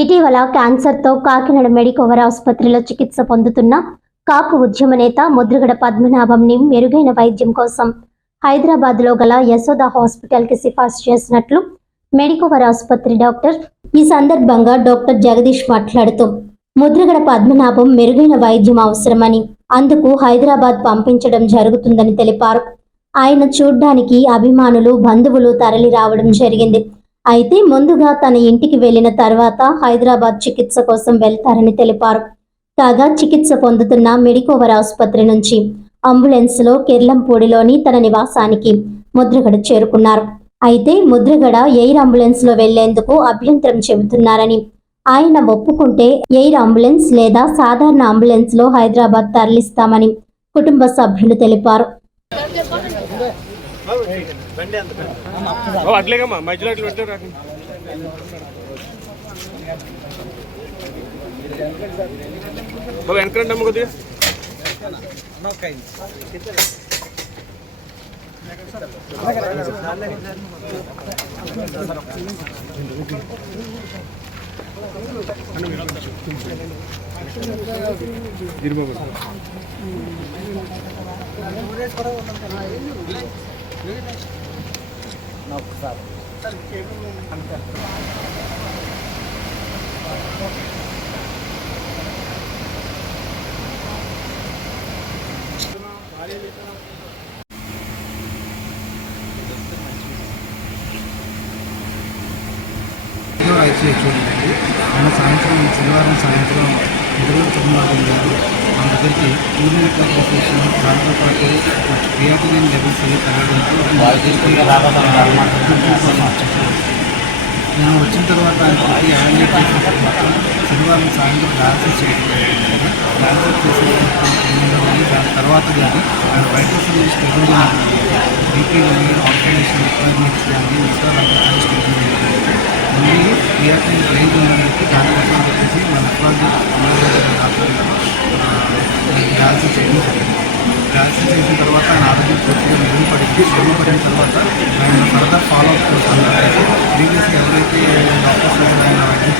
ఇటీవల క్యాన్సర్తో కాకినాడ మెడికవర్ ఆసుపత్రిలో చికిత్స పొందుతున్న కాపు ఉద్యమ నేత ముద్రగడ పద్మనాభంని మెరుగైన వైద్యం కోసం హైదరాబాద్లో గల యశోద హాస్పిటల్కి సిఫార్సు చేసినట్లు మెడికవర్ ఆసుపత్రి డాక్టర్ ఈ సందర్భంగా డాక్టర్ జగదీష్ మాట్లాడుతూ ముద్రగడ పద్మనాభం మెరుగైన వైద్యం అవసరమని అందుకు హైదరాబాద్ పంపించడం జరుగుతుందని తెలిపారు. ఆయన చూడ్డానికి అభిమానులు బంధువులు తరలి రావడం జరిగింది. అయితే ముందుగా తన ఇంటికి వెళ్లిన తర్వాత హైదరాబాద్ చికిత్స కోసం వెళ్తారని తెలిపారు. కాగా చికిత్స పొందుతున్న మెడికవర్ ఆసుపత్రి నుంచి అంబులెన్స్లో కిర్లంపూడిలోని తన నివాసానికి ముద్రగడ చేరుకున్నారు. అయితే ముద్రగడ ఎయిర్ అంబులెన్స్లో వెళ్లేందుకు అభ్యంతరం చెబుతున్నారని, ఆయన ఒప్పుకుంటే ఎయిర్ అంబులెన్స్ లేదా సాధారణ అంబులెన్స్లో హైదరాబాద్ తరలిస్తామని కుటుంబ సభ్యులు తెలిపారు. చూడండి, మన సాయంత్రం శనివారం సాయంత్రం ముద్రగడ పద్మనాభం గారు మన దగ్గరికి యూరిన్ అసోసియేషన్ దాంతో పాటు క్రియాటినిన్ లెవెల్స్ పెరగడంతో నేను వచ్చిన తర్వాత ఆయనకి అవైలబుల్ చేసిన తర్వాత శనివారం సాయంత్రం డయాలసిస్ చేయడం జరిగింది. డయాలసిస్ చేసిన దాని తర్వాత కానీ ఆయన వైటల్స్ అనేది స్టేబుల్ బీపీ కానీ ఆపరేషన్ రిక్వైర్మెంట్స్ కానీ మిగతా వైటల్స్ స్టేబుల్ మళ్ళీ క్రియాటినిన్ రేంజ్ ఉందని చెప్పి దానికోసం చెప్పేసి మన నెఫ్రాలజీ డయాలసిస్ చేయడం జరిగింది. డయాలసిస్ చేసిన తర్వాత ఆయన ఆరోగ్యం పూర్తిగా మెరుగుపడిన తర్వాత ఆయన ఫర్దర్ ఫాలోఅప్ కోసం ప్రీవియస్గా ఎవరైతే డాక్టర్స్ ఆయన వైద్యం